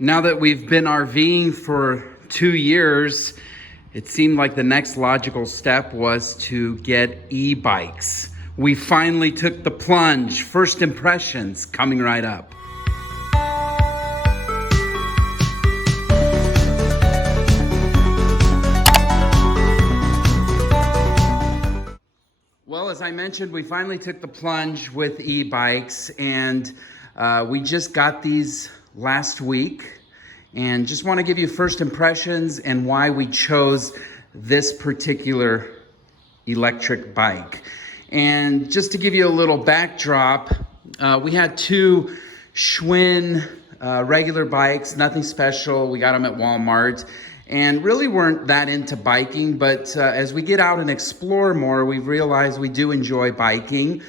Now that we've been RVing for 2 years, it seemed like the next logical step was to get e-bikes. We finally took the plunge. First impressions coming right up. Well, as I mentioned, we finally took the plunge with e-bikes, and we just got these last week, and just want to give you first impressions and why we chose this particular electric bike. And just to give you a little backdrop, we had two Schwinn regular bikes, nothing special. We got them at Walmart and really weren't that into biking, but as we get out and explore more, we've realized we do enjoy biking.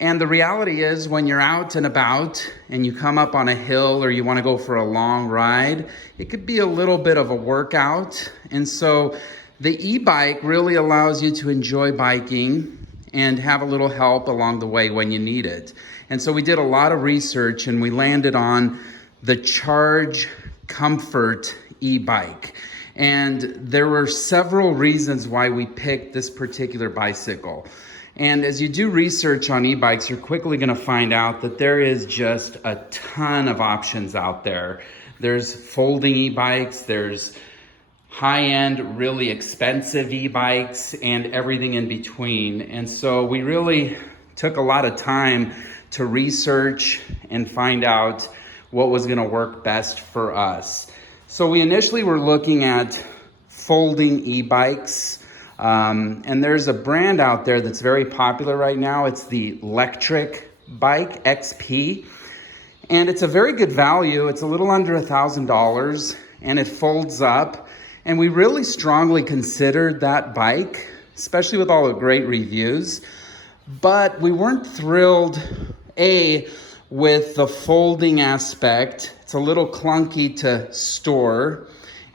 And the reality is, when you're out and about and you come up on a hill or you want to go for a long ride, it could be a little bit of a workout. And so the e-bike really allows you to enjoy biking and have a little help along the way when you need it. And so we did a lot of research and we landed on the Charge Comfort e-bike. And there were several reasons why we picked this particular bicycle. And as you do research on e-bikes, you're quickly going to find out that there is just a ton of options out there. There's folding e-bikes, there's high-end, really expensive e-bikes, and everything in between. And so we really took a lot of time to research and find out what was going to work best for us. So we initially were looking at folding e-bikes. And there's a brand out there that's very popular right now. It's the electric bike XP. And it's a very good value. It's a little under $1,000 and it folds up. And we really strongly considered that bike, especially with all the great reviews. But we weren't thrilled, with the folding aspect. It's a little clunky to store.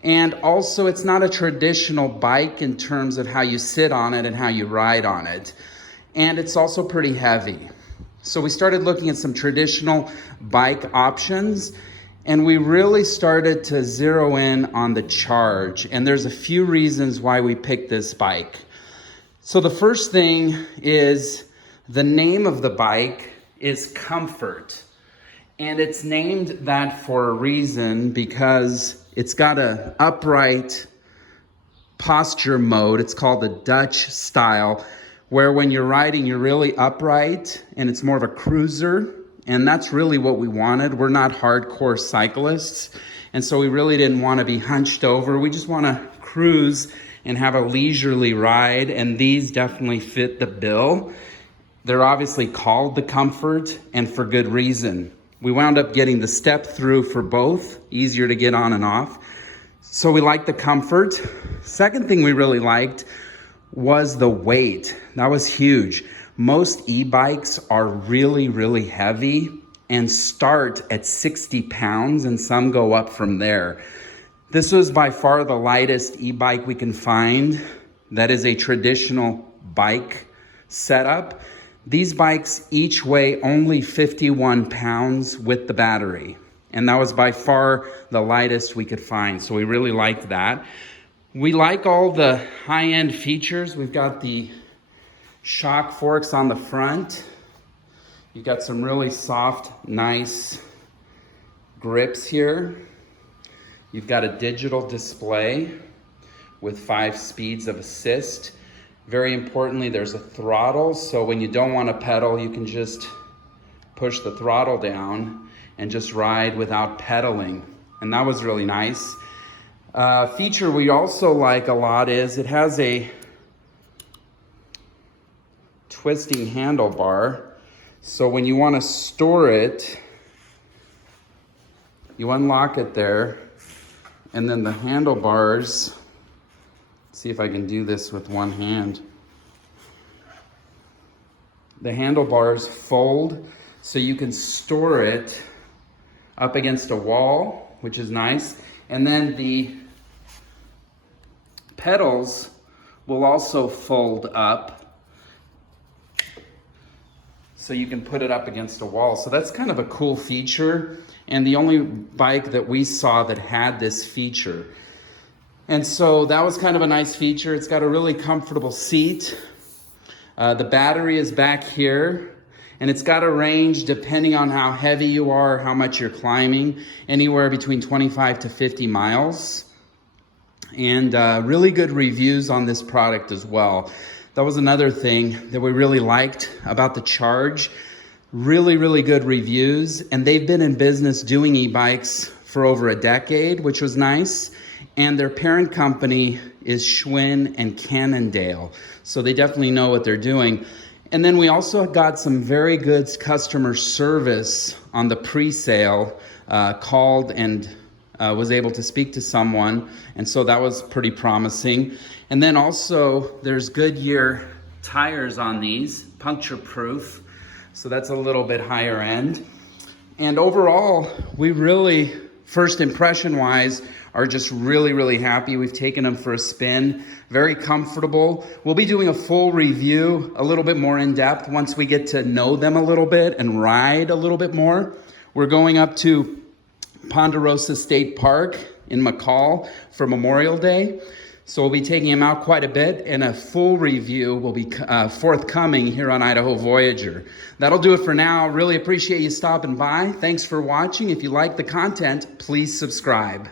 And also, it's not a traditional bike in terms of how you sit on it and how you ride on it. And it's also pretty heavy. So we started looking at some traditional bike options, and we really started to zero in on the Charge. And there's a few reasons why we picked this bike. So the first thing is the name of the bike is Comfort. And it's named that for a reason, because it's got an upright posture mode. It's called the Dutch style, where when you're riding, you're really upright and it's more of a cruiser. And that's really what we wanted. We're not hardcore cyclists. And so we really didn't want to be hunched over. We just want to cruise and have a leisurely ride. And these definitely fit the bill. They're obviously called the Comfort, and for good reason. We wound up getting the step through for both, easier to get on and off. So we liked the Comfort. Second thing we really liked was the weight. That was huge. Most e-bikes are really, really heavy and start at 60 pounds, and some go up from there. This was by far the lightest e-bike we can find that is a traditional bike setup. These bikes each weigh only 51 pounds with the battery. And that was by far the lightest we could find. So we really liked that. We like all the high-end features. We've got the shock forks on the front. You've got some really soft, nice grips here. You've got a digital display with 5 speeds of assist. Very importantly, there's a throttle, so when you don't want to pedal, you can just push the throttle down and just ride without pedaling. And that was really nice. Feature we also like a lot is it has a twisting handlebar. So when you want to store it, you unlock it there, and then the handlebars, see if I can do this with one hand. The handlebars fold so you can store it up against a wall, which is nice. And then the pedals will also fold up so you can put it up against a wall. So that's kind of a cool feature, and the only bike that we saw that had this feature. And so that was kind of a nice feature. It's got a really comfortable seat. The battery is back here, and it's got a range, depending on how heavy you are, how much you're climbing, anywhere between 25 to 50 miles. And really good reviews on this product as well. That was another thing that we really liked about the Charge. Really, really good reviews. And they've been in business doing e-bikes for over a decade, which was nice. And their parent company is Schwinn and Cannondale. So they definitely know what they're doing. And then we also got some very good customer service on the pre-sale, called and was able to speak to someone. And so that was pretty promising. And then also there's Goodyear tires on these, puncture proof. So that's a little bit higher end. And overall, we really, first impression wise, are just really, really happy. We've taken them for a spin. Very comfortable. We'll be doing a full review, a little bit more in depth once we get to know them a little bit and ride a little bit more. We're going up to Ponderosa State Park in McCall for Memorial Day. So we'll be taking them out quite a bit, and a full review will be forthcoming here on Idaho Voyager. That'll do it for now. Really appreciate you stopping by. Thanks for watching. If you like the content, please subscribe.